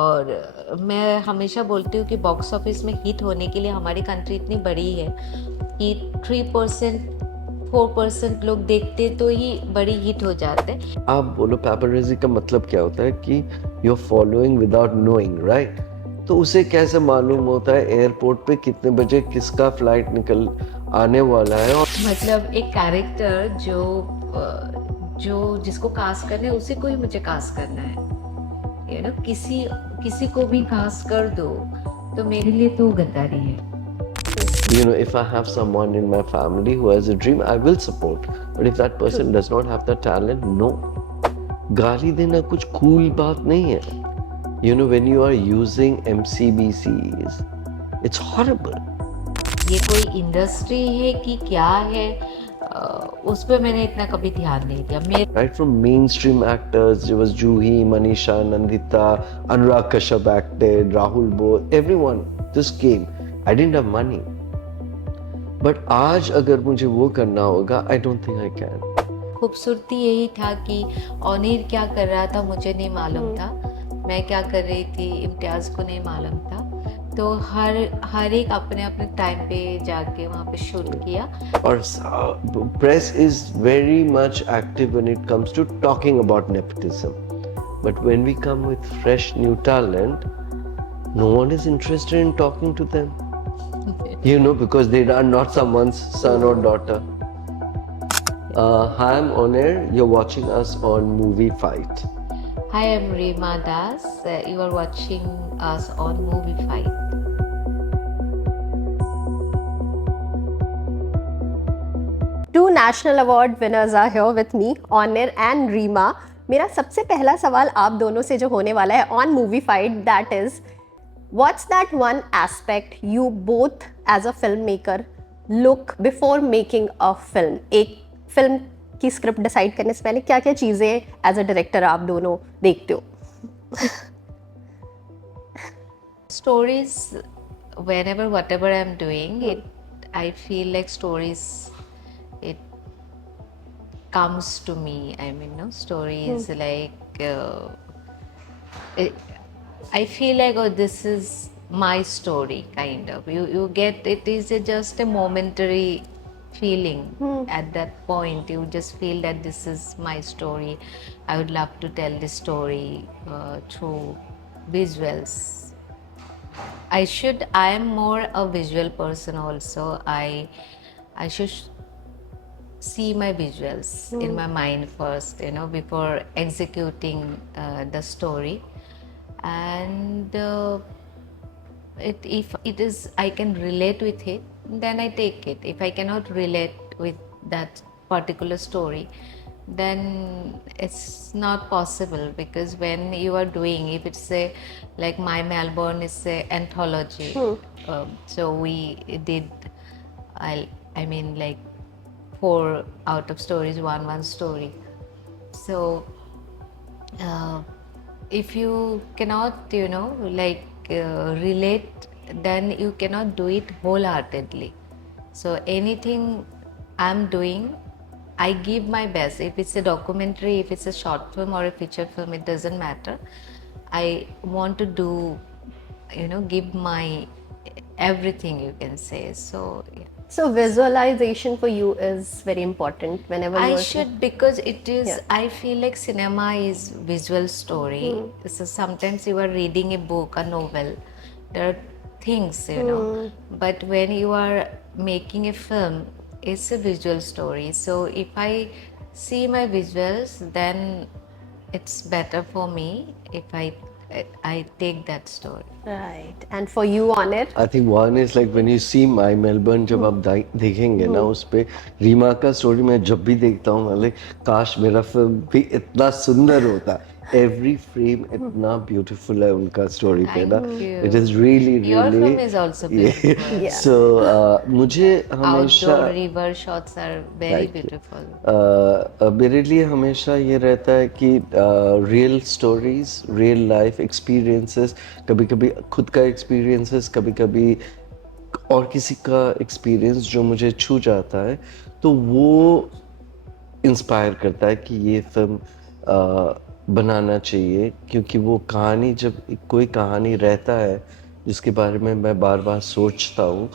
और मैं हमेशा बोलती हूँ कि बॉक्स ऑफिस में हिट होने के लिए हमारी कंट्री इतनी बड़ी है कि 3% 4% लोग देखते तो ही बड़ी हिट हो जाते। आप बोलो पैपराजी का मतलब क्या होता है कि you are following without knowing, right? तो उसे कैसे मालूम होता है एयरपोर्ट पे कितने बजे किसका फ्लाइट निकल आने वाला है? और मतलब एक कैरेक्टर जो जिसको कास्ट करना है उसी को ही मुझे कास्ट करना है, किसी किसी को भी कास्ट कर दो तो मेरे लिए तो गद्दारी है। you know, if I have someone in my family who has a dream, I will support. But if that person does not have the talent, no. गाली देना कुछ cool बात नहीं है. You know, when you are using MCBCs, it's horrible. ये कोई industry है कि क्या है, उस पर मैंने इतना कभी ध्यान नहीं दिया। Right, from mainstream actors, there was Juhi, Manisha, Nandita, Anurag Kashyap acted, Rahul Bose, everyone just came. I didn't have money. But आज अगर मुझे वो करना होगा, I don't think I can. खूबसूरती यही था कि ऑनिर क्या कर रहा था मुझे नहीं मालूम था, मैं क्या कर रही थी इम्तियाज़ को नहीं मालूम था। तो हर एक अपने अपने टाइम पे जाके वहाँ पे शूट किया। और press is very much active when it comes to talking about nepotism. But when we come with fresh new talent, no one is interested in talking to them. You know, because they are not someone's son or daughter. Hi, I'm Oner. You're watching us on Movie Fight. Hi, I'm Reema Das. You are watching us on Movie Fight. Two national award winners are here with me, Onir and Reema. मेरा सबसे पहला सवाल आप दोनों से जो होने वाला है on movie fight, that is, what's that one aspect you both as a filmmaker look before making a film? एक फिल्म की स्क्रिप्ट डिसाइड करने से पहले क्या क्या चीज़ें एज अ डायरेक्टर आप दोनों देखते हो? Stories, whenever whatever I'm doing, I feel like stories, it comes to me. I mean, no stories like I feel like, oh, this is my story, kind of. You get, it is just a momentary feeling. At that point you just feel that this is my story. I would love to tell this story through visuals. I am more a visual person also. I should see my visuals in my mind first, before executing the story. And if it is, I can relate with it, then I take it. If I cannot relate with that particular story, then it's not possible, because when you are doing, if it's a, like My Melbourne is a anthology, so we did, I mean, like 4 out of stories, one story. So if you cannot, relate, then you cannot do it wholeheartedly. So anything I'm doing, I give my best. If it's a documentary, if it's a short film or a feature film, it doesn't matter. I want to do, give my everything, you can say. So yeah. So visualization for you is very important whenever I you should, because it is, Yeah. I feel like cinema is visual story. So sometimes you are reading a book, a novel, there are things, but when you are making a film, it's a visual story. So if I see my visuals, then it's better for me if I take that story. Right. And for you, Onir? I think one is like when you see My Melbourne, जब आप देखेंगे ना उस पे रीमा का story, मैं जब भी देखता हूँ मैं like, काश मेरा फिल्म भी इतना सुंदर होता. Every frame इतना beautiful है उनका स्टोरी पे ना. Thank you. It is really Your really. film is also beautiful. Yeah. So मुझे हमेशा Outdoor river shots are very Thank you. beautiful. मेरे लिए हमेशा ये रहता है कि real stories, real life experiences, कभी कभी खुद का एक्सपीरियंसेस, कभी कभी और किसी का एक्सपीरियंस जो मुझे छू जाता है, तो वो इंस्पायर करता है कि ये फिल्म बनाना चाहिए, क्योंकि वो कहानी, जब कोई कहानी रहता है जिसके बारे में मैं बार बार सोचता हूँ,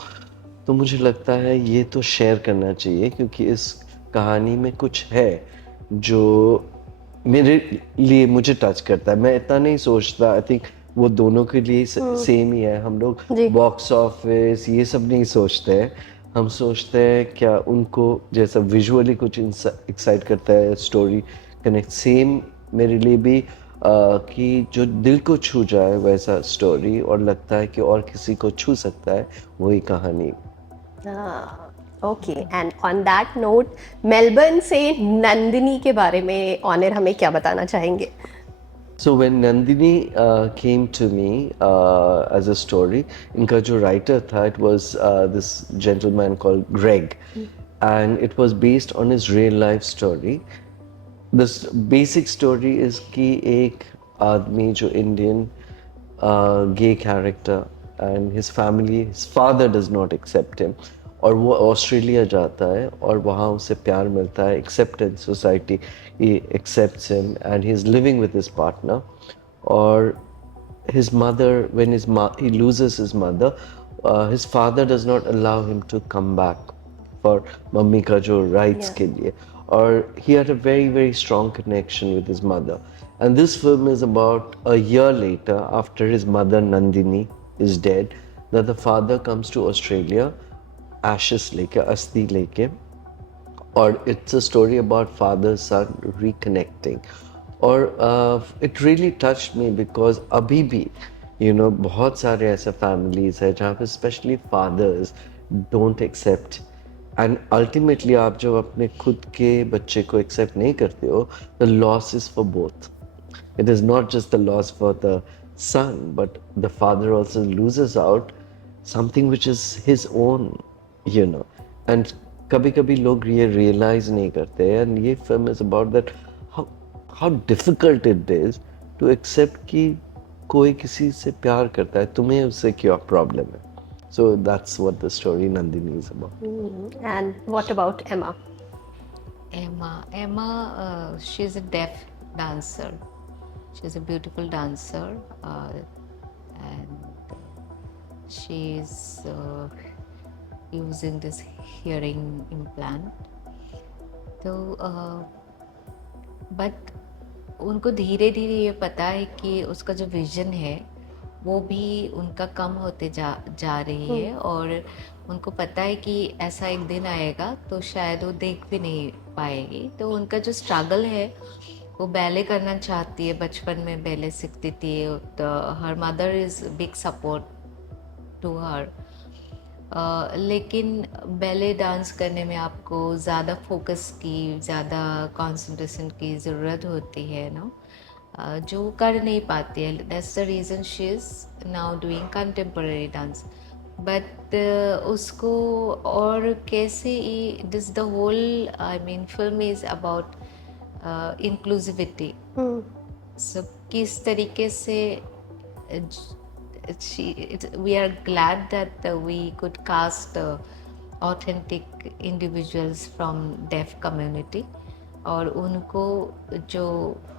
तो मुझे लगता है ये तो शेयर करना चाहिए, क्योंकि इस कहानी में कुछ है जो मेरे लिए मुझे टच करता है। मैं इतना नहीं सोचता, आई थिंक वो दोनों के लिए सेम ही है। हम लोग जी। बॉक्स ऑफिस ये सब नहीं सोचते हैं, हम सोचते हैं क्या उनको जैसा विजुअली कुछ एक्साइट करता है, स्टोरी कनेक्ट। सेम मेरे लिए भी कि जो दिल को छू जाए वैसा स्टोरी, और लगता है कि और किसी को छू सकता है, वही कहानी। Okay, and on that note, Melbourne से नंदिनी के बारे में ऑनर हमें क्या बताना चाहेंगे? So when Nandini came to me as a story, इनका जो writer था, it was this gentleman called Greg, and it was based on his real life story. This basic story is कि एक आदमी जो Indian gay character, and his family, his father does not accept him, और वो Australia जाता है और वहाँ उसे प्यार मिलता है, acceptance society, he accepts him and he is living with his partner. और his mother, when he loses his mother, his father does not allow him to come back for mummy का जो rights के लिए, और he had a very very strong connection with his mother. And this film is about a year later, after his mother Nandini is dead, that the father comes to Australia, ashes लेके, अस्थि लेके, और it's a story about father son reconnecting. और it really touched me because अभी भी बहुत सारे ऐसे families है जहाँ पे especially fathers don't accept, and ultimately आप जब अपने खुद के बच्चे को accept नहीं करते हो, the loss is for both. It is not just the loss for the son, but the father also loses out something which is his own, and कभी कभी लोग ये realize नहीं करते, and ये film is about that, how difficult it is to accept कि कोई किसी से प्यार करता है, तुम्हें उससे क्या प्रॉब्लम है. So that's what the story Nandini is about. And what about Emma? Emma, she's a deaf dancer. She's a beautiful dancer, and she's using this hearing implant. तो बट उनको धीरे धीरे ये पता है कि उसका जो विजन है वो भी उनका कम होते जा रही है, और उनको पता है कि ऐसा एक दिन आएगा तो शायद वो देख भी नहीं पाएगी. तो उनका जो स्ट्रगल है, वो बैले करना चाहती है, बचपन में बैले सीखती थी, तो her mother is big support to her. लेकिन बैले डांस करने में आपको ज़्यादा फोकस की, ज़्यादा कंसंट्रेशन की ज़रूरत होती है ना, जो कर नहीं पाती है. That's the reason she is now doing contemporary dance. But उसको और कैसे, this the whole, I mean film is about inclusivity. So किस तरीके से we are glad that we could cast authentic individuals from deaf community, और उनको जो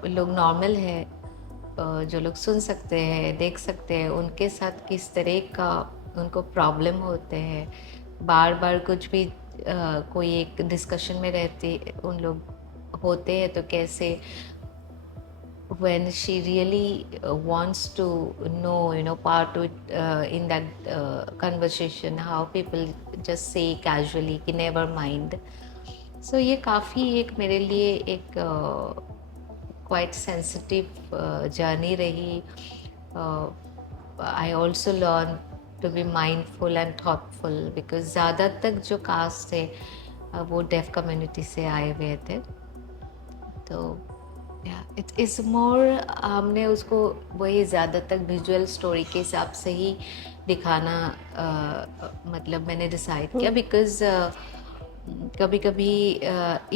लोग नॉर्मल है, जो लोग सुन सकते हैं, देख सकते हैं, उनके साथ किस तरह का उनको प्रॉब्लम होते हैं. बार बार कुछ भी कोई एक डिस्कशन में रहते उन लोग होते हैं, तो कैसे when she really wants to know part with in that conversation, how people just say casually कि never mind. So ये काफ़ी एक मेरे लिए एक quite sensitive journey रही. I also learned to be mindful and thoughtful because ज़्यादा तक जो कास्ट है वो डेफ कम्युनिटी से आए हुए थे. तो इट इज़ मोर, हमने उसको वही ज़्यादा तक विजुअल स्टोरी के हिसाब से ही दिखाना मतलब मैंने डिसाइड किया, बिकॉज कभी कभी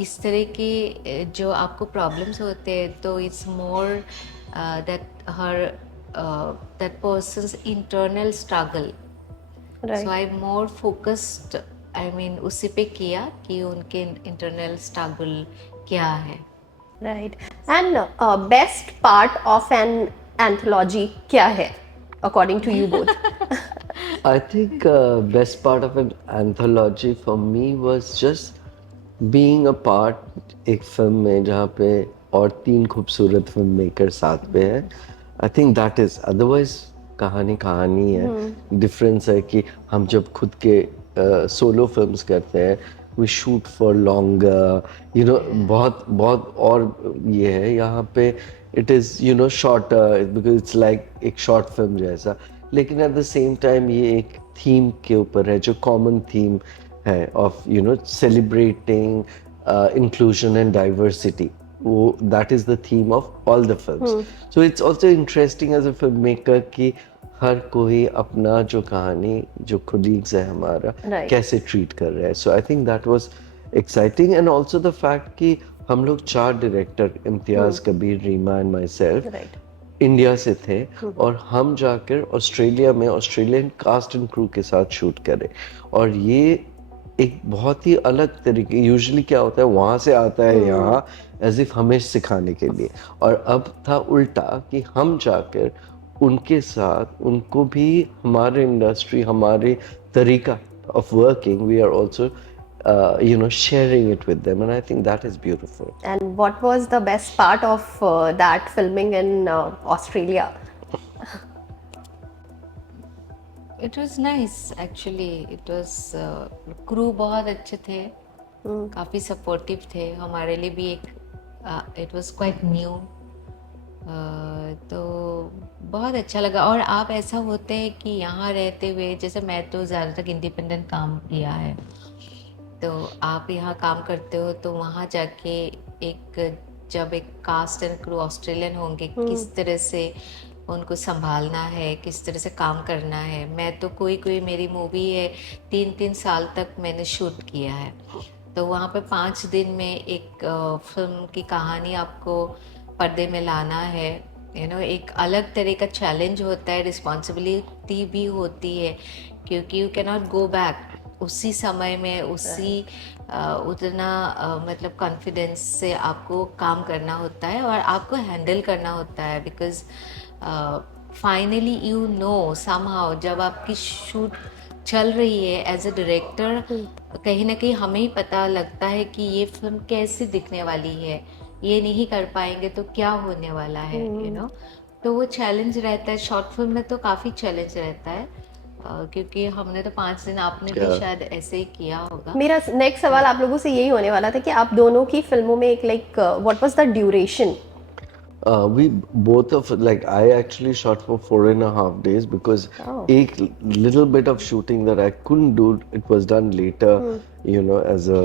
इस तरह के जो आपको प्रॉब्लम्स होते हैं, तो it's more that her that persons internal struggle. So I more focused, I mean उसी पे किया कि उनके इंटरनल स्ट्रगल क्या है. Right. And best part of an anthology क्या है according to you both? I think best part of an anthology for me was just being a part एक फिल्म में जहाँ पे और 3 खूबसूरत फिल्म मेकर साथ पे है. I think that is otherwise कहानी कहानी है. डिफरेंस है कि हम जब खुद के सोलो फिल्म्स करते हैं we shoot for longer, you know, बहुत बहुत और ये है यहाँ पे it is you know shorter because it's like एक short film जैसा, लेकिन at the same time ये एक theme के ऊपर है जो common theme है of you know celebrating inclusion and diversity. वो that is the theme of all the films. So it's also interesting as a filmmaker कि हर कोई अपना जो कहानी जो colleagues है हमारा Right. कैसे ट्रीट कर रहा है. So I think that was exciting and also the fact कि हम लोग 4 director Imtiaz, Kabir, Reema and myself Right. India से थे और हम जाकर ऑस्ट्रेलिया में ऑस्ट्रेलियन कास्ट एंड क्रू के साथ शूट करे. और ये एक बहुत ही अलग तरीके, यूजुअली क्या होता है वहाँ से आता है यहाँ एज इफ हमें सिखाने के लिए, और अब था उल्टा कि हम जाकर उनके साथ उनको भी हमारे इंडस्ट्री हमारे तरीका of working we are also you know sharing it with them, and I think that is beautiful. And what was the best part of that filming in Australia? It was nice actually. It was crew बहुत अच्छे थे, काफ़ी supportive थे हमारे लिए भी. एक it was quite new. तो बहुत अच्छा लगा. और आप ऐसा होते हैं कि यहाँ रहते हुए, जैसे मैं तो ज़्यादातर इंडिपेंडेंट काम किया है, तो आप यहाँ काम करते हो तो वहाँ जाके एक जब एक कास्ट एंड क्रू ऑस्ट्रेलियन होंगे, किस तरह से उनको संभालना है, किस तरह से काम करना है. मैं तो कोई मेरी मूवी है 3 साल तक मैंने शूट किया है, तो वहाँ पे 5 दिन में एक फिल्म की कहानी आपको पर्दे में लाना है. यू नो एक अलग तरह का चैलेंज होता है, रिस्पॉन्सिबिलिटी भी होती है, क्योंकि you can not go back उसी समय में उसी उतना मतलब कॉन्फिडेंस से आपको काम करना होता है और आपको हैंडल करना होता है. Because finally you know somehow जब आपकी शूट चल रही है एज अ डायरेक्टर, कहीं ना कहीं हमें ही पता लगता है कि ये फिल्म कैसे दिखने वाली है, ये नहीं कर पाएंगे तो क्या होने वाला है. यू नो तो वो चैलेंज रहता है. शॉर्ट फिल्म में तो काफ़ी चैलेंज रहता है, क्योंकि हमने तो 5 दिन, आपने भी शायद ऐसे ही किया होगा. मेरा नेक्स्ट सवाल आप लोगों से यही होने वाला था कि आप दोनों की फिल्मों में एक like what was the duration? We both of like I actually shot for 4.5 days because a little bit of shooting that I couldn't do, it was done later, you know, as a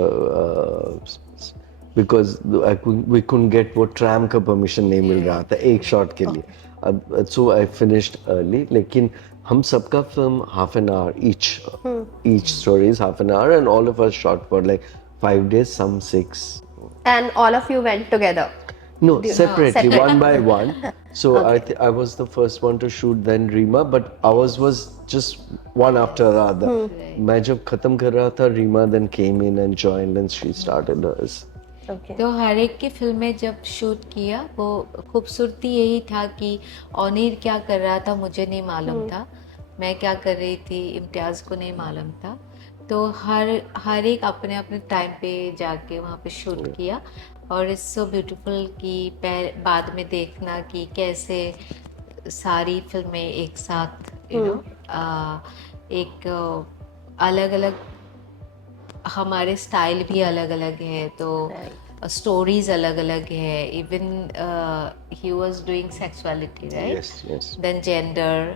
because we couldn't get वो tram का permission नहीं मिल रहा था एक shot के लिए. So I finished early. लेकिन हम सबका film half an hour each story is half an hour, and all of us shot for like 5 days, some 6. And all of you went together? No, separately, separate. one by one. So I was the first one to shoot, then Reema, but ours was just one after the other. मैं जब खत्म कर रहा था, Reema then came in and joined, and she started hers. Okay. तो हर एक की फिल्में जब शूट किया, वो खूबसूरती यही था कि ऑनिर क्या कर रहा था मुझे नहीं मालूम था, मैं क्या कर रही थी इम्तियाज़ को नहीं मालूम था. तो हर एक अपने अपने टाइम पे जाके वहाँ पे शूट किया. और इट्स सो ब्यूटीफुल कि बाद में देखना कि कैसे सारी फिल्में एक साथ यू नो एक अलग अलग, हमारे स्टाइल भी अलग अलग है, तो स्टोरीज अलग अलग है. Even he was doing sexuality, right, Yes. Then gender,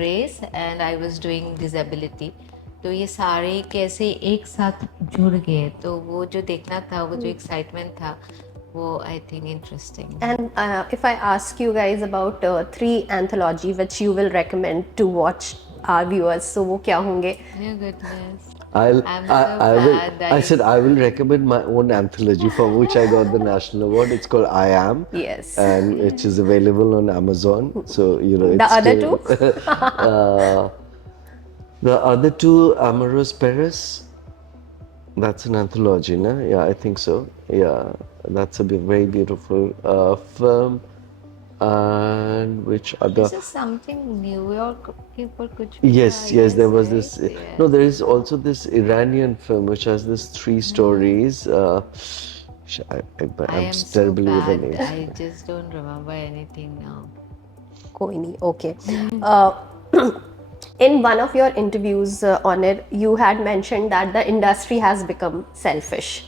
race, and I was doing disability. तो ये सारे कैसे एक साथ जुड़ गए, तो वो जो देखना था, वो जो एक्साइटमेंट था, वो I think interesting. And if I ask you guys about 3 anthology which you will recommend to watch our viewers, so वो क्या होंगे? Goodness. I'm so glad that I said I will recommend my own anthology for which I got the national award. It's called I Am. Yes. And which is available on Amazon. So you know. The It's other still, the other 2, Amaros Perez. That's an anthology, na? Yeah, I think so. Yeah, that's a very beautiful film. And which other? This is something New York people could Yes, yes, there yes, was right? this. No, Yes. there is also this Iranian film which has this three stories. I I'm am so terrible with the bad. names. I just don't remember anything now. कोई नहीं, okay. In one of your interviews, Honor, you had mentioned that the industry has become selfish.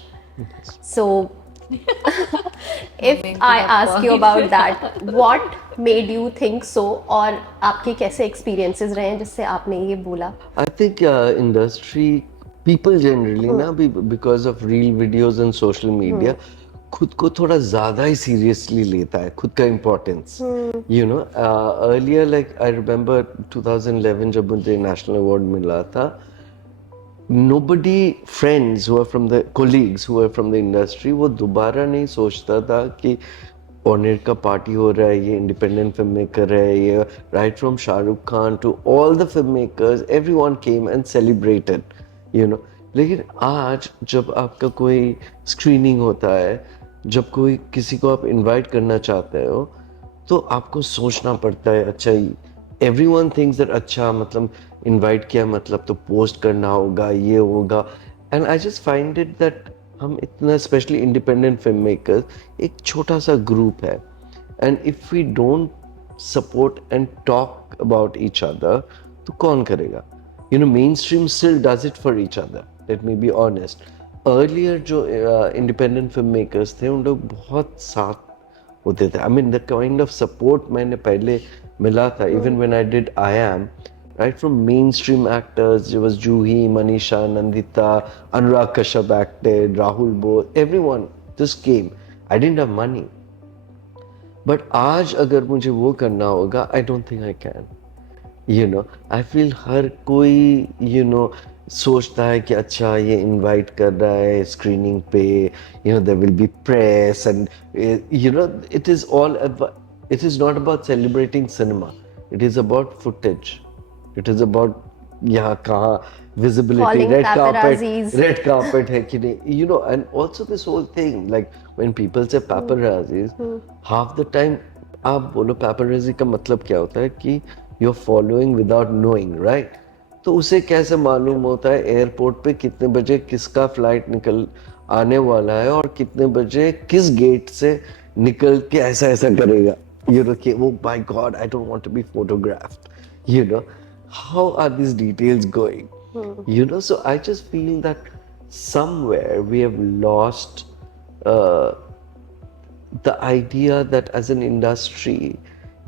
So, if Coming to I the ask you point. about that, what made you think so? और आपके कैसे experiences रहे हैं जिससे आपने ये बोला? I think industry people generally ना भी because of real videos and social media खुद को थोड़ा ज़्यादा ही seriously लेता है खुद का importance. You know, earlier like I remember 2011 जब मुझे national award मिला था, nobody friends who are from the colleagues who are from the industry वो दोबारा नहीं सोचता था कि ऑनर का पार्टी हो रहा है ये इंडिपेंडेंट फिल्म मेकर है ये right from Shahrukh Khan to all the film makers everyone came and celebrated you know लेकिन आज जब आपका कोई स्क्रीनिंग होता है जब कोई किसी को आप इनवाइट करना चाहते हो तो आपको सोचना पड़ता है अच्छा एवरीवन थिंक्स दैट अच्छा मतलब इनवाइट किया मतलब तो पोस्ट करना होगा ये होगा and I just find it that हम इतना स्पेशली इंडिपेंडेंट फिल्म मेकर्स एक छोटा सा ग्रुप है and if we don't support and talk about each other तो कौन करेगा you know mainstream still does it for each other let me be honest earlier जो इंडिपेंडेंट फिल्म मेकर्स थे उन लोग बहुत साथ होते थे I mean the kind of support मैंने पहले मिला था even when I did I am right from mainstream actors there was Juhi, Manisha, Nandita, Anurag Kashyap acted, Rahul Bose, everyone just came. I didn't have money but आज अगर मुझे वो करना होगा I don't think I can. You know, I feel हर कोई you know सोचता है कि अच्छा ये इनवाइट कर रहा है स्क्रीनिंग पे you know there will be press and you know it is all about, it is not about celebrating cinema, it is about footage. It is about यहाँ कहाँ visibility, Calling paparazzis. red carpet है कि नहीं, you know, and also this whole thing, like when people say paparazzis, half the time आप बोलो paparazzi का मतलब क्या होता है कि you're following without knowing, right? तो उसे कैसे मालूम होता है एयरपोर्ट पे कितने बजे किसका फ्लाइट निकल आने वाला है और कितने बजे किस गेट से निकल के ऐसा ऐसा करेगा you know कि oh my god I don't want to be photographed, you know. How are these details going? You know, so I just feel that somewhere we have lost uh, the idea that as an industry,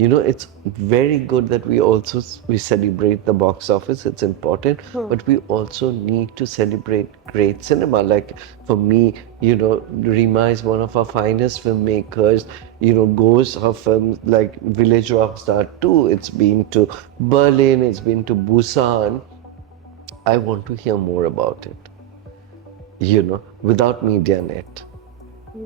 you know, it's very good that we celebrate the box office, it's important, but we also need to celebrate great cinema. Like for me, you know, Rima is one of our finest filmmakers, you know, goes her films like Village Rockstar 2, it's been to Berlin, it's been to Busan. I want to hear more about it, you know, without MediaNet.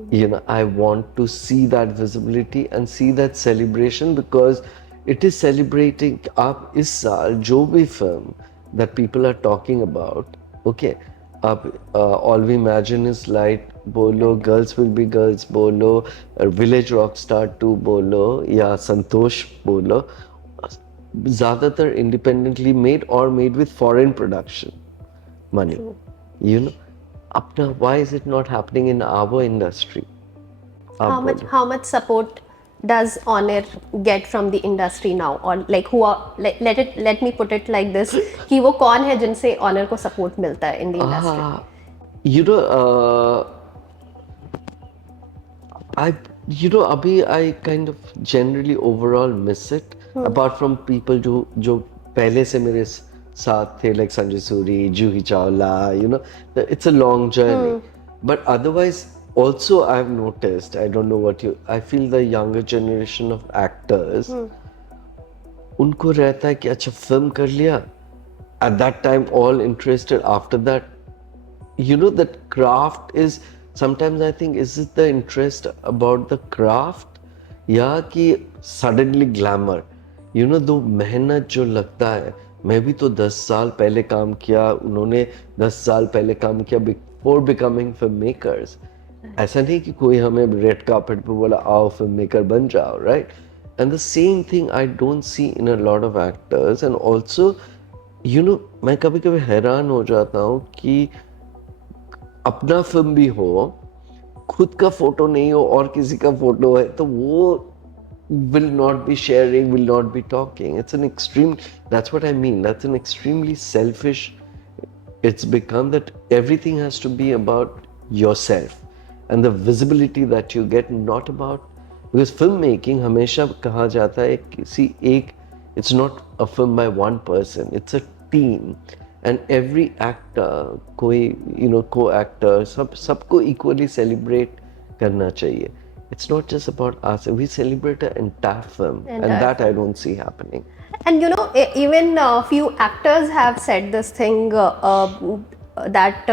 You know, I want to see that visibility and see that celebration because it is celebrating आप इस साल जो भी film that people are talking about, okay, आप All We Imagine Is Light बोलो, Girls Will Be Girls बोलो, Village Rockstar 2 बोलो या संतोष बोलो, ज़्यादातर independently made or made with foreign production money, you know. अपना why is it not happening in our industry? How much support does Honor get from the industry now, or like who are let me put it like this कि वो कौन है जिनसे Honor को support मिलता है in the industry? You know, अभी I kind of generally overall miss it. Apart from people जो पहले से मेरे साथ थे, like Sanjay Suri, Juhi Chawla, you know, it's a long journey. But otherwise, also I've noticed, I don't know I feel the younger generation of actors, उनको रहता है कि अच्छा फिल्म कर लिया, at that time all interested, after that you know that craft is sometimes I think is it the interest about the craft या कि suddenly glamour, you know, दो मेहनत जो लगता है, मैं भी तो 10 साल पहले काम किया, उन्होंने 10 साल पहले काम किया or becoming filmmakers. ऐसा नहीं कि कोई हमें रेड कार्पेट पे बोला आओ फिल्म मेकर बन जाओ, right? And the same thing I don't see in a lot of actors. And also मैं कभी कभी हैरान हो जाता हूँ कि अपना फिल्म भी हो, खुद का फोटो नहीं हो और किसी का फोटो है, तो वो will not be sharing, will not be talking. That's what I mean. That's an extremely selfish. It's become that everything has to be about yourself and the visibility that you get, not about, because filmmaking हमेशा कहा जाता है किसी एक, it's not a film by one person, it's a team, and every actor, कोई co-actor, सबको equally celebrate करना चाहिए. It's not just about us. We celebrate an entire film, and that I don't see happening. And even few actors have said this thing that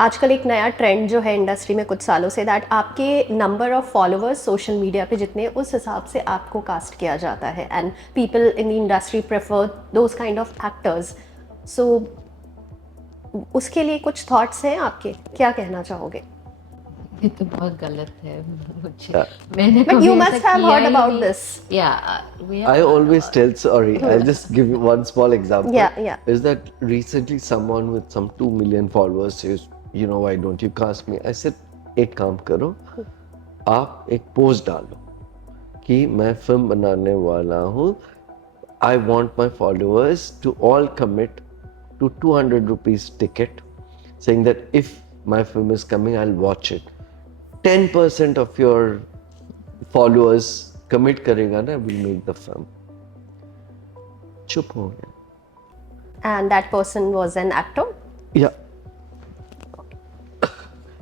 आजकल एक नया trend जो है industry में कुछ सालों से, दैट आपके number of followers social media पे जितने, उस हिसाब से आपको कास्ट किया जाता है, and people in the industry prefer those kind of actors. So उसके लिए कुछ थॉट्स हैं आपके, क्या कहना चाहोगे? ये तो बहुत गलत है मुझे. मैंने But you must have heard about this. Yeah, I always tell, sorry, I'll just give you one small example. Yeah. Is that recently someone with some 2 million followers says, why don't you cast me? I said, एक काम करो, आप एक post डालो कि मैं film बनाने वाला हूँ. I want my followers to all commit to 200 rupees ticket, saying that if my film is coming, I'll watch it. 10% of your followers commit करेगा ना, will make the film. चुप हो गया. And that person was an actor? Yeah.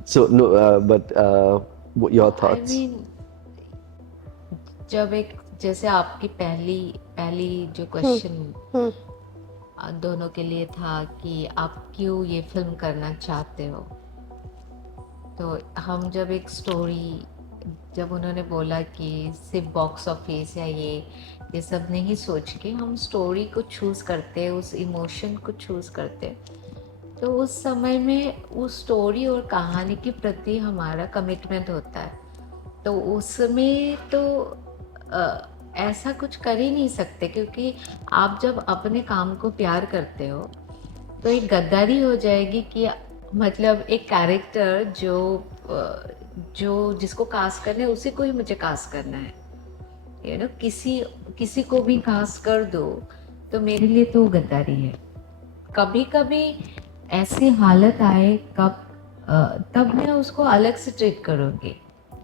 So no, but what your I thoughts? mean, जब एक जैसे आपकी पहली जो क्वेश्चन दोनों के लिए था कि आप क्यों ये फिल्म करना चाहते हो, तो हम जब एक स्टोरी, जब उन्होंने बोला कि सिर्फ बॉक्स ऑफिस या ये सब नहीं सोच के हम स्टोरी को चूज़ करते हैं, उस इमोशन को चूज़ करते हैं, तो उस समय में उस स्टोरी और कहानी के प्रति हमारा कमिटमेंट होता है. तो उसमें तो ऐसा कुछ कर ही नहीं सकते, क्योंकि आप जब अपने काम को प्यार करते हो तो एक गद्दारी हो जाएगी कि मतलब एक कैरेक्टर जो जिसको कास्ट करना है उसी को ही मुझे कास्ट करना है. किसी को भी कास्ट कर दो तो मेरे लिए तो गद्दारी है. कभी कभी ऐसी हालत आए तब मैं उसको अलग से ट्रीट करूँगी.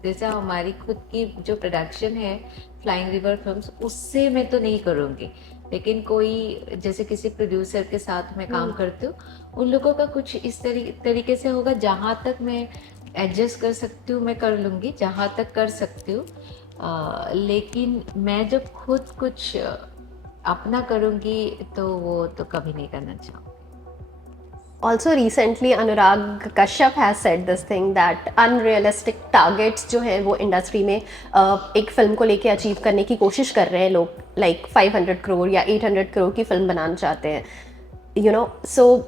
जैसे हमारी खुद की जो प्रोडक्शन है फ्लाइंग रिवर फिल्म्स, उससे मैं तो नहीं करूँगी, लेकिन कोई जैसे किसी प्रोड्यूसर के साथ मैं काम करती हूँ, उन लोगों का कुछ इस तरीके से होगा. जहाँ तक मैं एडजस्ट कर सकती हूँ मैं कर लूँगी, जहाँ तक कर सकती हूँ. लेकिन मैं जब खुद कुछ अपना करूँगी तो वो तो कभी नहीं करना चाहूँगी. Also recently Anurag Kashyap has said this thing that unrealistic targets जो हैं वो इंडस्ट्री में एक फिल्म को लेके अचीव करने की कोशिश कर रहे हैं लोग, लाइक 500 करोड़ या 800 करोड़ की फिल्म बनाना चाहते हैं. So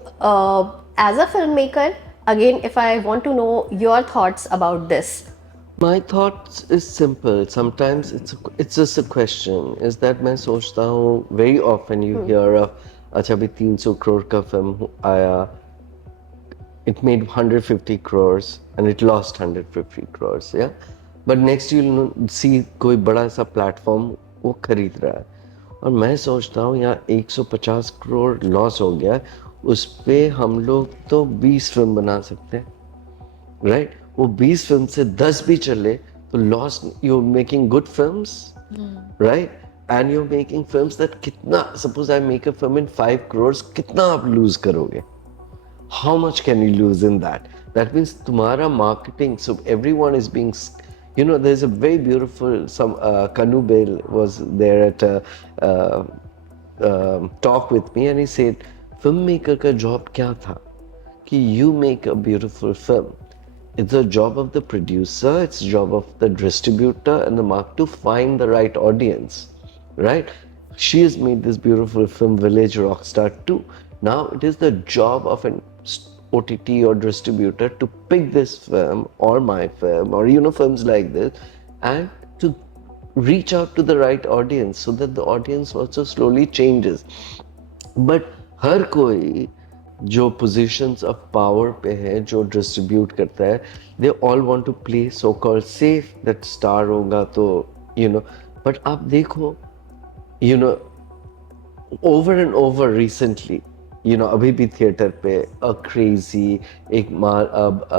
as a filmmaker, again if I want to know your thoughts about this. My thoughts is simple. Sometimes it's just a question. Is that मैं सोचता हूँ, very often you hear of अच्छा भी 300 करोड़ का film आया, it made 150 crores and it lost 150 crores, yeah. But next you'll see कोई बड़ा सा प्लेटफॉर्म वो खरीद रहा है, और मैं सोचता हूँ यहाँ 150 करोड़ लॉस हो गया, उस पे हम लोग तो 20 फिल्म बना सकते हैं, राइट? वो 20 फिल्म से 10 भी चले तो loss, you making good films, right? And you're making films that कितना, suppose I make a film in 5 crores, कितना आप lose करोगे? How much can you lose in that? That means तुम्हारा marketing, so everyone is being, there's a very beautiful, Kanu Bell was there at a talk with me, and he said, filmmaker का job क्या था? कि you make a beautiful film. It's the job of the producer, it's the job of the distributor and the market to find the right audience. Right? She has made this beautiful film Village Rockstar 2. Now it is the job of an OTT or distributor to pick this film or my film or films like this, and to reach out to the right audience so that the audience also slowly changes. But हर कोई जो positions of power पे है, जो distribute करता है, they all want to play so called safe, that star होगा तो but आप देखो you know over and over recently, अभी भी थिएटर पे a crazy, एक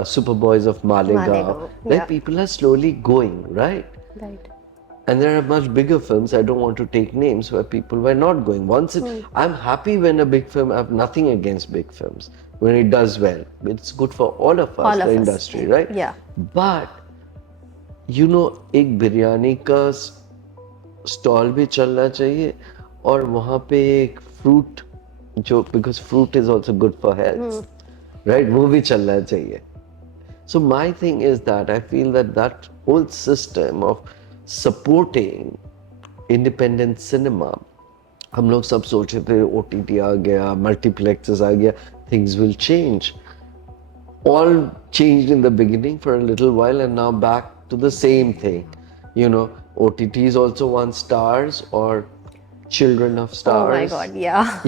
Super Boys of Malegaon, Malegaon, like yeah. people are slowly going, right? Right. And there are much bigger films, I don't want to take names, where people were not going. I'm happy when a big film, I have nothing against big films, when it does well. It's good for all of us, All the of us, industry, right? yeah. But, एक बिरयानी का stall भी चलना चाहिए और वहाँ पे एक fruit because fruit is also good for health, right? वो भी चलना चाहिए. So my thing is that I feel that whole system of supporting independent cinema, हम लोग सब सोचे थे OTT आ गया, multiplexes आ गया, things will change. All changed in the beginning for a little while and now back to the same thing. OTTs also want stars or children of stars. Oh my God, yeah.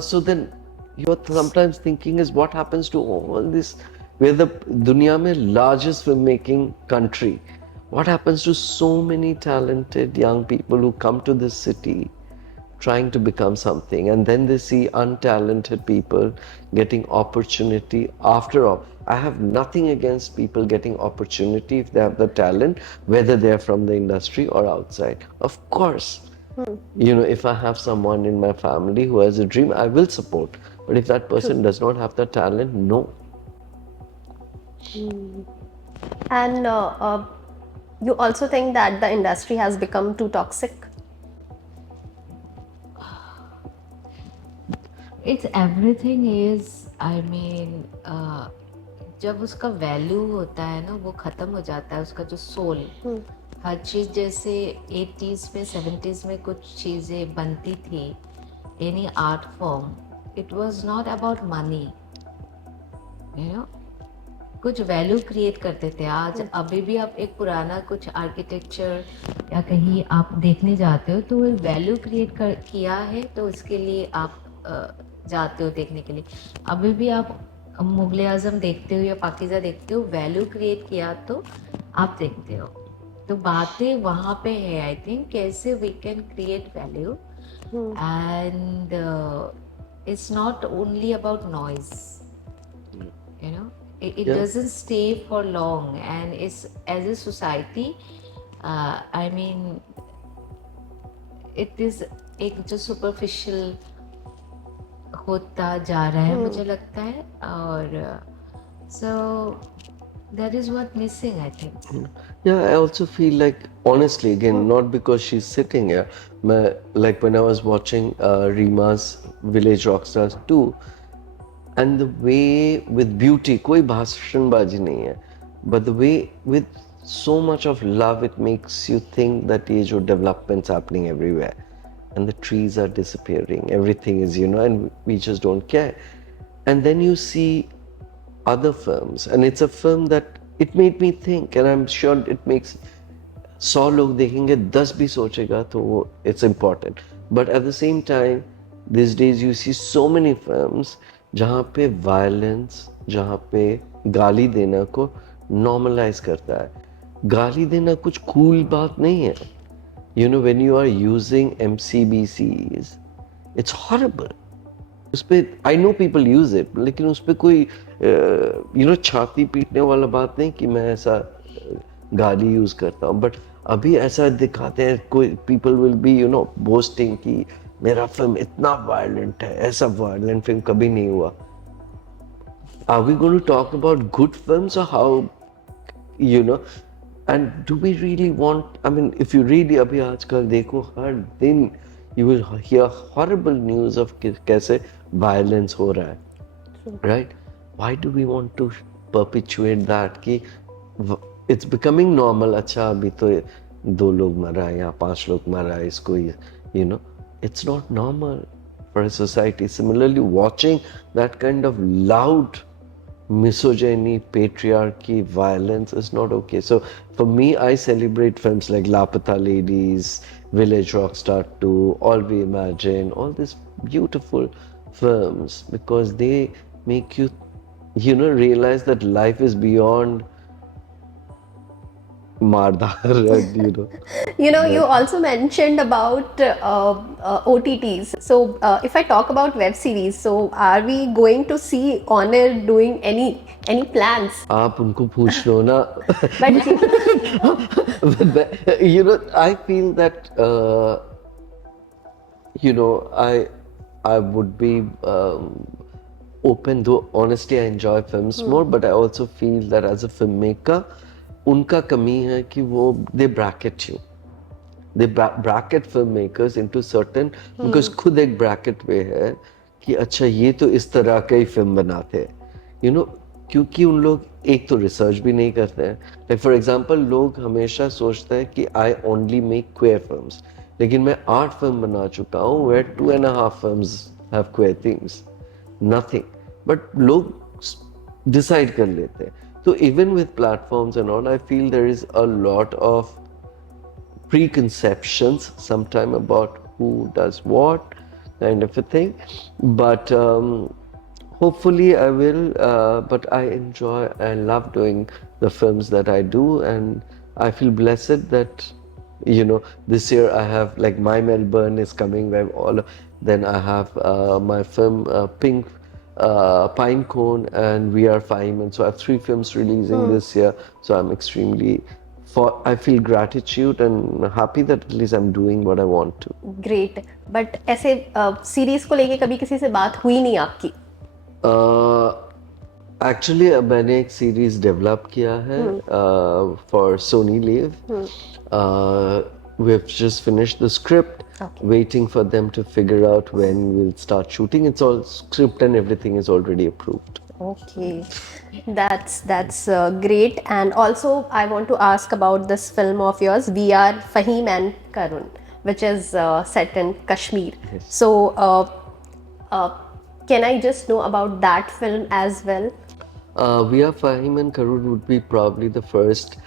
So then you're sometimes thinking is what happens to all this. We're the dunya mein largest filmmaking country. What happens to so many talented young people who come to this city trying to become something, and then they see untalented people getting opportunity after all. I have nothing against people getting opportunity if they have the talent, whether they're from the industry or outside. Of course, if I have someone in my family who has a dream, I will support. But if that person does not have the talent, no. And you also think that the industry has become too toxic? It's everything is, I mean, जब उसका value होता है ना, वो ख़त्म हो जाता है, उसका जो सोल. हर चीज़ जैसे 80s में 70s में कुछ चीज़ें बनती थी, any art form, it was not about money, कुछ वैल्यू क्रिएट करते थे. आज अभी भी आप एक पुराना कुछ आर्किटेक्चर या कहीं आप देखने जाते हो तो वो वैल्यू क्रिएट किया है, तो उसके लिए आप जाते हो देखने के लिए. अभी भी आप मुगल आजम देखते हो या पाकिज़ा देखते हो, वैल्यू क्रिएट किया तो आप देखते हो. तो बातें वहाँ पे है, आई थिंक, कैसे we can create value. And it's not only about noise, it doesn't stay for long, and it's as a society, I mean, it is एक जो superficial होता जा रहा है, मुझे लगता है. और so that is what missing, I think. Yeah, I also feel like, honestly, again, not because she's sitting here, like when I was watching Rima's Village Rockstars 2, and the way with beauty, कोई भाषणबाजी नहीं है, but the way with so much of love, it makes you think that ये जो developments happening everywhere, and the trees are disappearing, everything is, and we just don't care. And then you see other films, and it's a film that it made me think, and I'm sure it makes 100 लोग देखेंगे, 10 भी सोचेगा तो वो it's important. But at the same time, these days you see so many films जहाँ पे violence, जहाँ पे गाली देना को normalize करता है. गाली देना कुछ cool बात नहीं है. When you are using MCBCs, it's horrible. उस पे I know people use it, लेकिन उस पे कोई छाती पीटने वाला बात नहीं कि मैं ऐसा गाली यूज करता हूँ. बट अभी ऐसा दिखाते हैं, कोई people will be boasting कि मेरा फिल्म इतना वायलेंट है, ऐसा वायलेंट फिल्म कभी नहीं हुआ. Are we going to talk about good films, or how, and do we really want, I mean, if you really अभी आजकल देखो, हर दिन you will hear horrible news of कैसे violence हो रहा है, right? Why do we want to perpetuate that कि it's becoming normal. अच्छा अभी तो 2 लोग मरा है या 5 लोग मरा है, इसको it's not normal. for a society. Similarly, watching that kind of loud misogyny, patriarchy, violence is not okay. So for me, I celebrate films like Lapata Ladies, Village Rockstar 2, All We Imagine, all these beautiful films because they make you, realize that life is beyond Mardar and, You also mentioned about OTTs. So, if I talk about web series, so are we going to see Honor doing any plans? आप उनको पूछ लो ना. But I feel that I would be open, though honestly I enjoy films more, but I also feel that as a filmmaker उनका कमी है कि वो they bracket you. They bracket filmmakers into certain because खुद एक bracket में है कि अच्छा ये तो इस तरह का ही फिल्म बनाते हैं, क्योंकि उन लोग एक तो रिसर्च भी नहीं करते हैं. लाइक फॉर एग्जांपल लोग हमेशा सोचते हैं कि I only make queer films, लेकिन मैं 8 फिल्म बना चुका हूँ where 2.5 films have queer themes, nothing, but लोग decide कर लेते हैं. So even with platforms and all, I feel there is a lot of preconceptions sometime about who does what kind of a thing, but hopefully I will, but I enjoy and love doing the films that I do, and I feel blessed that this year I have like My Melbourne is coming, where then I have my film Pink Pinecone and We Are Firemen. So I have 3 films releasing this year. So I'm extremely I feel gratitude and happy that at least I'm doing what I want to. great. But ऐसे series को लेके कभी किसी से बात हुई नहीं आपकी? Actually मैंने एक सीरीज डेवलप किया है for Sony Live. We've just finished the script. Okay. Waiting for them to figure out when we'll start shooting. It's all script and everything is already approved. Okay, that's great. And also, I want to ask about this film of yours, We Are Fahim and Karun, which is set in Kashmir. Yes. So, can I just know about that film as well? We Are Fahim and Karun would be probably the first,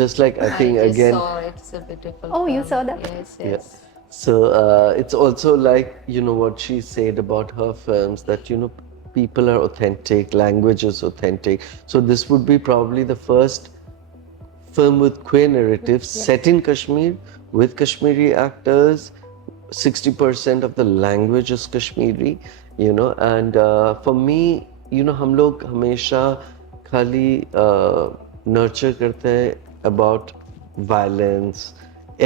just like I think just again. saw it. It's a beautiful. Oh, you film. saw that? Yes, Yeah. yes. So it's also like, what she said about her films, that, people are authentic, language is authentic. So this would be probably the first film with queer narratives set in Kashmir with Kashmiri actors. 60% of the language is Kashmiri, and for me, हम लोग हमेशा खाली nurture करते हैं about violence.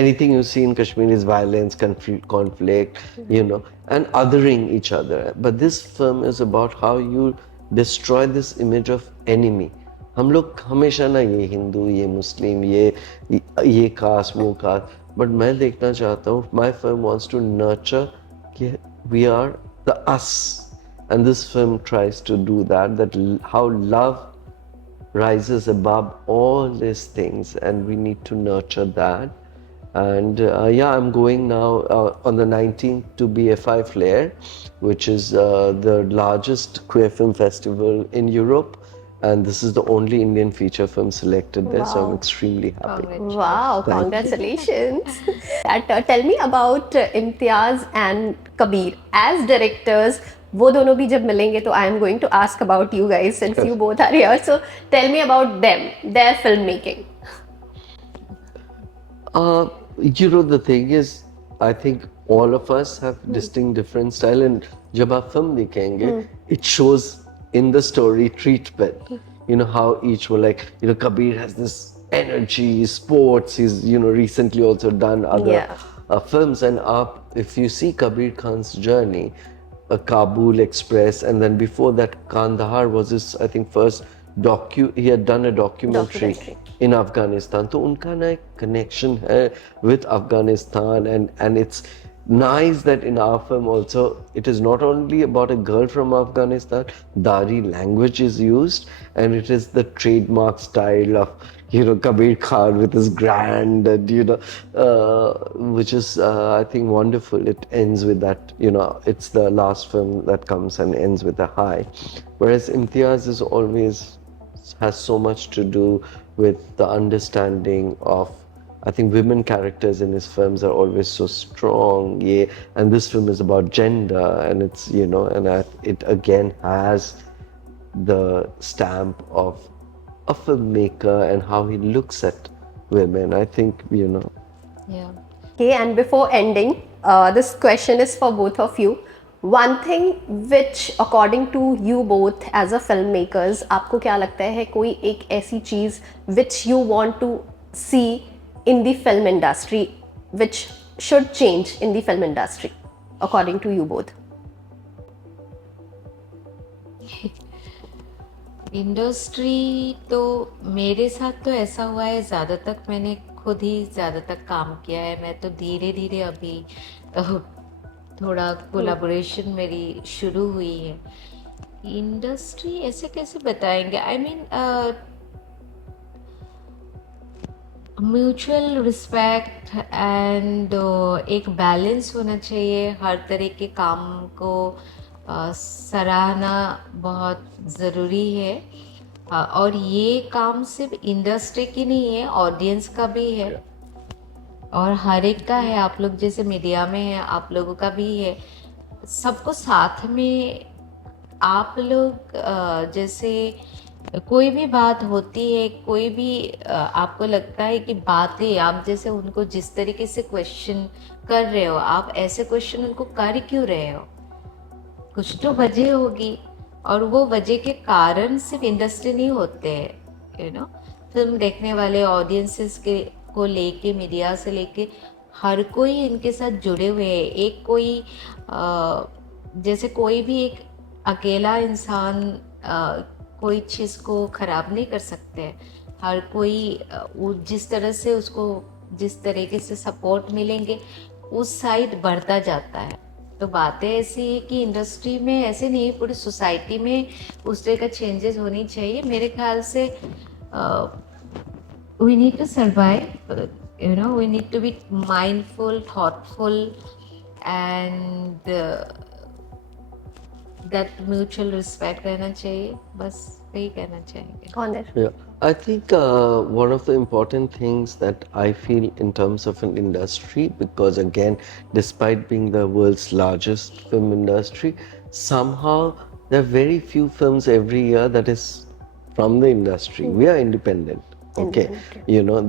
Anything you see in Kashmir is violence, conflict, and othering each other. But this film is about how you destroy this image of enemy. हम लोग हमेशा ना ये हिंदू, ये मुस्लिम, ये कास्ट, वो कास्ट. But मैं देखना चाहता हूँ, my film wants to nurture कि we are the us. And this film tries to do that how love rises above all these things, and we need to nurture that. And I'm going now on the 19th to BFI Flair, which is the largest queer film festival in Europe. And this is the only Indian feature film selected there, so I'm extremely happy. Congratulations. Wow, congratulations. Tell me about Imtiaz and Kabir as directors. वो दोनों भी जब मिलेंगे तो I am going to ask about you guys since you both are here. So tell me about them, their filmmaking. The thing is, I think all of us have distinct different style, and जब आप film देखेंगे, it shows in the story treatment. How each were like, Kabir has this energy, sports. He's recently also done other films, and if you see Kabir Khan's journey, Kabul Express, and then before that Kandahar was his, I think, first he had done a documentary in Afghanistan. So unka na ek connection hai with Afghanistan, and it's nice that in our film also it is not only about a girl from Afghanistan. Dari language is used, and it is the trademark style of Kabir Khan with his grand and which is I think wonderful. It ends with that, it's the last film that comes and ends with a high, whereas Imtiaz is always has so much to do with the understanding of, I think, women characters in his films are always so strong. Yeah, and this film is about gender, and it's it again has the stamp of a filmmaker and how he looks at women. I think Yeah. Okay, and before ending, this question is for both of you. One thing which, according to you both as a filmmakers, आपको क्या लगता है कोई एक ऐसी चीज़ which you want to see in the film industry, which should change in the film industry, according to you both? Industry तो मेरे साथ तो ऐसा हुआ है, ज़्यादा तक मैंने खुद ही ज़्यादा तक काम किया है. मैं तो धीरे धीरे अभी थोड़ा कोलैबोरेशन मेरी शुरू हुई है. इंडस्ट्री ऐसे कैसे बताएंगे? I mean mutual respect and एक बैलेंस होना चाहिए. हर तरह के काम को सराहना बहुत ज़रूरी है. और ये काम सिर्फ इंडस्ट्री की नहीं है, ऑडियंस का भी है और हर एक का है. आप लोग जैसे मीडिया में है, आप लोगों का भी है. सबको साथ में आप लोग जैसे कोई भी बात होती है, कोई भी आपको लगता है कि बातें आप जैसे उनको जिस तरीके से क्वेश्चन कर रहे हो, आप ऐसे क्वेश्चन उनको कर क्यों रहे हो? कुछ तो वजह होगी, और वो वजह के कारण सिर्फ इंडस्ट्री नहीं होते हैं. फिल्म देखने वाले ऑडियंसेस के को लेके, मीडिया से लेके हर कोई इनके साथ जुड़े हुए हैं. एक कोई जैसे कोई भी एक अकेला इंसान कोई चीज़ को ख़राब नहीं कर सकते. हर कोई जिस तरह से उसको जिस तरीके से सपोर्ट मिलेंगे उस साइड बढ़ता जाता है. तो बातें ऐसी है कि इंडस्ट्री में ऐसे नहीं, पूरी सोसाइटी में उस तरह का चेंजेस होनी चाहिए. मेरे ख्याल से we need to survive, we need to be mindful, thoughtful, and that mutual respect रहना चाहिए. बस वही कहना चाहेंगे. Honor. Yeah, I think one of the important things that I feel in terms of an industry, because again, despite being the world's largest film industry, somehow there are very few films every year that is from the industry. We are independent. Okay,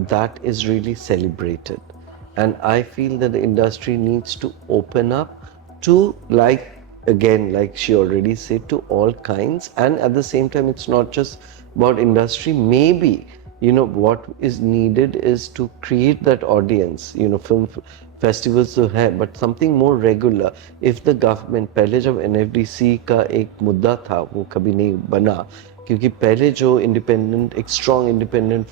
that is really celebrated, and I feel that the industry needs to open up to, like she already said, to all kinds. And at the same time, it's not just about industry. Maybe what is needed is to create that audience. Film festivals तो है, but something more regular. If the government, पहले जब NFDC का एक मुद्दा था, वो कभी नहीं बना, क्योंकि पहले जो इंडिपेंडेंट, एक स्ट्रॉन्ग इंडिपेंडेंट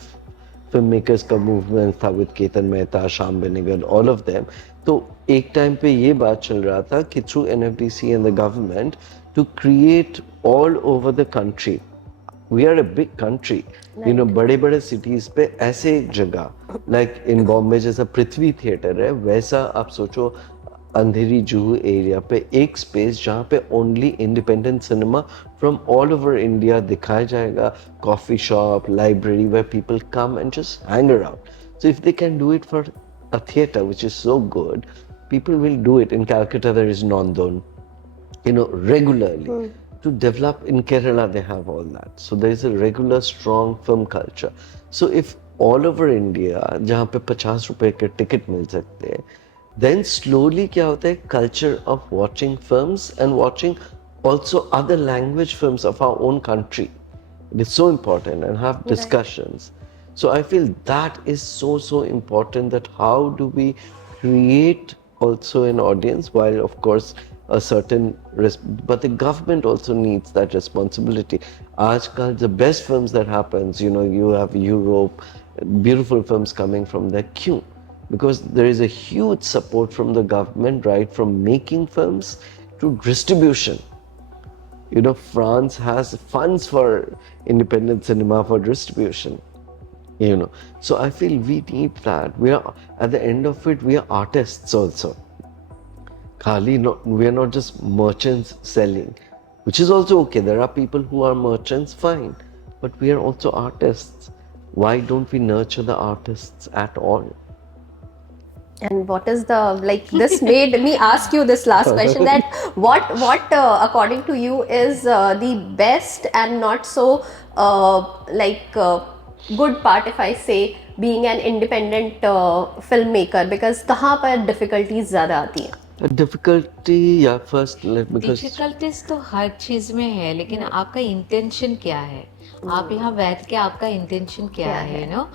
फिल्म मेकर्स का मूवमेंट था with Ketan Mehta, Shyam Benegal, all of them. तो एक टाइम पे ये बात चल रहा था कि through NFDC and the government to create all over the country, we are a big country, बड़े बड़े सिटीज पे ऐसे जगह, लाइक इन बॉम्बे जैसा पृथ्वी थिएटर है, वैसा आप सोचो अंधेरी जुहू एरिया पे एक स्पेस जहाँ पे only independent cinema from all over India दिखाया जाएगा. Coffee shop, library, where people come and just hang around. So if they can do it for a theater which is so good, people will do it. In Calcutta there is Nandon, regularly. To develop in Kerala they have all that, so there is a regular strong film culture. So if all over India जहाँ पे 50 रुपए के ticket मिल सकते हैं, then slowly क्या होता है, culture of watching films and watching also other language films of our own country, it is so important, and have discussions. So I feel that is so important, that how do we create also an audience, while of course a certain but the government also needs that responsibility. Aajkal the best films that happens, you have Europe, beautiful films coming from there. Kyun? because there is a huge support from the government, right from making films to distribution. You know, France has funds for independent cinema for distribution. You know, so I feel we need that. We are, at the end of it, we are artists also. Khali, we are not just merchants selling, which is also okay. There are people who are merchants, fine, but we are also artists. Why don't we nurture the artists at all? And what is the, like, this made me ask you this last question, that what according to you is the best and not so good part, if I say, being an independent filmmaker, because कहाँ पर difficulties ज़्यादा आती हैं? Difficulty, yeah, first because difficulties तो हर चीज में है, लेकिन आपका इंटेंशन क्या है? आप यहाँ बैठ के आपका इंटेंशन क्या है, यू नो,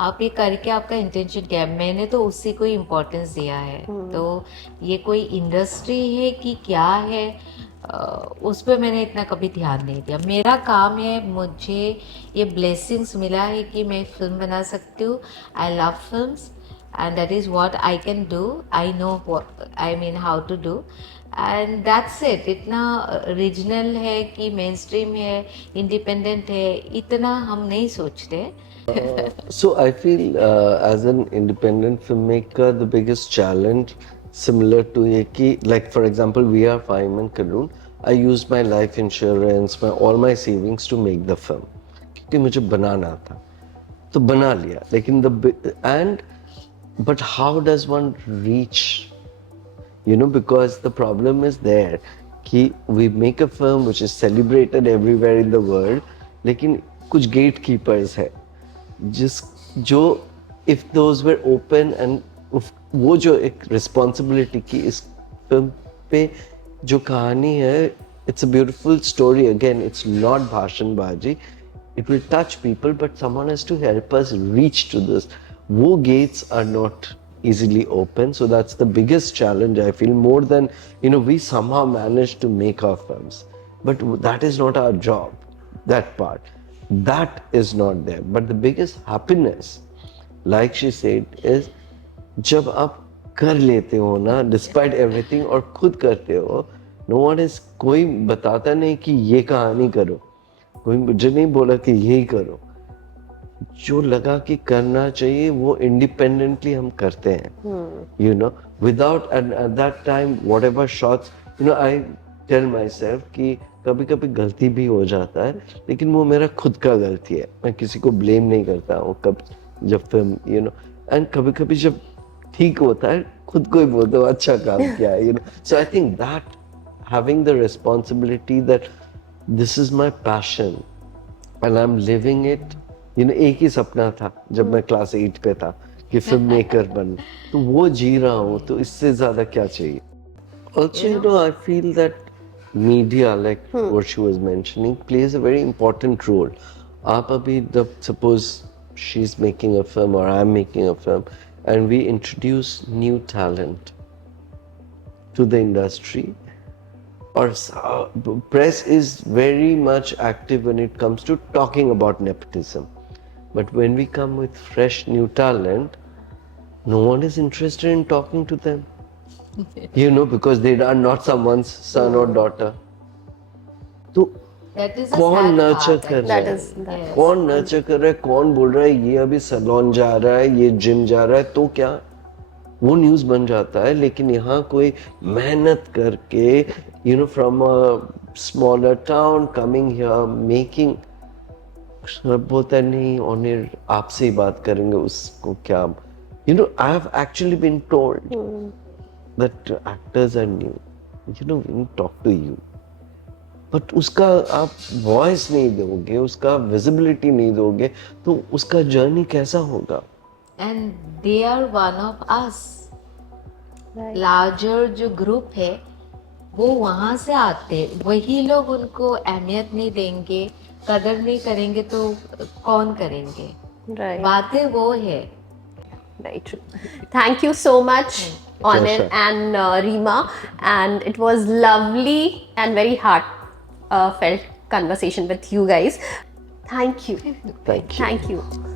आप ये करके आपका इंटेंशन क्या है? मैंने तो उसी को इम्पोर्टेंस दिया है। तो ये कोई इंडस्ट्री है कि क्या है, उस पर मैंने इतना कभी ध्यान नहीं दिया। मेरा काम है, मुझे ये ब्लेसिंग्स मिला है कि मैं फिल्म बना सकती हूँ। I love films and that is what I can do. I know what I mean, how to do, and that's it. इतना रीजनल है कि मेन स्ट्रीम है, इंडिपेंडेंट है, इतना हम नहीं सोचते। So I feel as an independent filmmaker, the biggest challenge similar to ये कि, like for example, we are Fireman Karoon. I used my life insurance, all my savings to make the film, क्योंकि मुझे बनाना था, तो बना लिया। लेकिन but how does one reach, you know, because the problem is there कि we make a film which is celebrated everywhere in the world, लेकिन कुछ gatekeepers है जो if those were open and वो जो एक responsibility की इस film पे जो कहानी है, it's a beautiful story. Again, it's not भाषणबाजी, it will touch people, but someone has to help us reach to this. Wo gates are not easily open, so that's the biggest challenge I feel, more than, you know, we somehow managed to make our films, but that is not our job. That part, that is not there. But the biggest happiness, like she said, is जब आप कर लेते हो ना, despite everything, और खुद करते हो, no one is, कोई बताता नहीं कि ये कहानी करो, कोई मुझे नहीं बोला कि यही करो। जो लगा कि करना चाहिए वो इंडिपेंडेंटली हम करते हैं, you know, without at that time whatever shots, you know, I tell myself कि कभी कभी गलती भी हो जाता है, लेकिन वो मेरा खुद का गलती है, मैं किसी को ब्लेम नहीं करता हूँ कब जब फिल्म, यू नो, एंड कभी कभी जब ठीक होता है खुद को ही बोलता हूँ अच्छा काम किया है, you know. So I think that having the responsibility that this is my passion and I am living it, you know, एक ही सपना था जब मैं क्लास 8 पे था कि फिल्म मेकर बन, तो वो जी रहा हूँ, तो इससे ज्यादा क्या चाहिए। Also, you know, I feel that media, like what she was mentioning, plays a very important role. आप अभी suppose she's making a film or I'm making a film and we introduce new talent to the industry, or press is very much active when it comes to talking about nepotism. But when we come with fresh new talent, no one is interested in talking to them. You know, because they are not someone's son or daughter. तो कौन nurture कर रहा है, कौन nurture कर रहा है, कौन बोल रहा है ये अभी सैलून जा रहा है, ये जिम जा रहा है, तो क्या वो न्यूज बन जाता है। लेकिन यहाँ कोई मेहनत करके, you know, from a smaller town coming here making, सब बोलता नहीं ऑनर आपसे ही बात करेंगे, उसको क्या, you know, I have actually been told that actors are new, you know, we talk to you, but उसका आप वॉइस नहीं दोगे, उसका विजिबिलिटी नहीं दोगे, तो उसका जर्नी कैसा होगा। And they are one of us, larger जो ग्रुप है वो वहां से आते, वही लोग उनको अहमियत नहीं देंगे, कदर नहीं करेंगे, तो कौन करेंगे। बातें वो है। Right. Thank you so much, Onir and Reema, and it was lovely and very heartfelt conversation with you guys. Thank you. Thank you. Thank you.